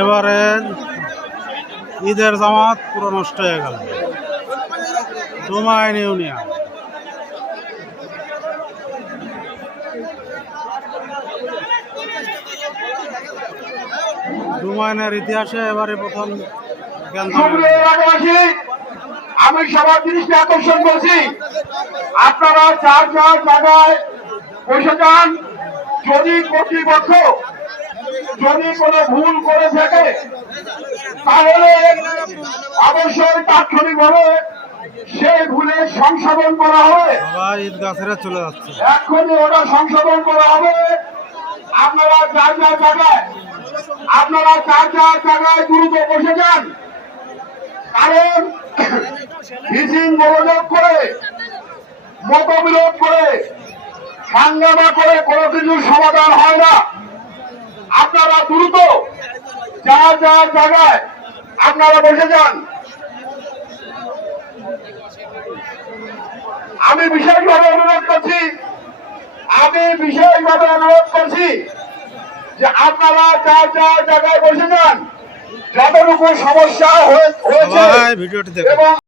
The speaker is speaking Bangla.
এবারে ঈদের জামাত পুরো নষ্ট হয়ে গেল। ডোমাইন ইউনিয়ন ডোমাইনের ইতিহাসে এবারে প্রথম আমি সবার দৃষ্টি আকর্ষণ করছি, আপনারা চার জায়গায় বসে যান। যদি কর্তৃপক্ষ যদি কোনো ভুল করে থাকে তাহলে অবশ্যই তাৎক্ষণিকভাবে সেই ভুলে সংশোধন করা হবে। ঈদগাহ ছেড়ে চলে যাচ্ছে, এক্ষুনি ওটা সংশোধন করা হবে। আপনারা চার জায়গায় দ্রুত বসে যান, কারণ মিছিল মনোযোগ করে মতবিরোধ করে হাঙ্গামা করে কোনো কিছুর সমাধান হয় না। আপনারা দ্রুত যার জায়গায় আপনারা বসে যান। আমি বিশেষভাবে অনুরোধ করছি যে আপনারা যার জায়গায় বসে যান। যতটুকু সমস্যা হয়েছে ভিডিওটি দেখুন।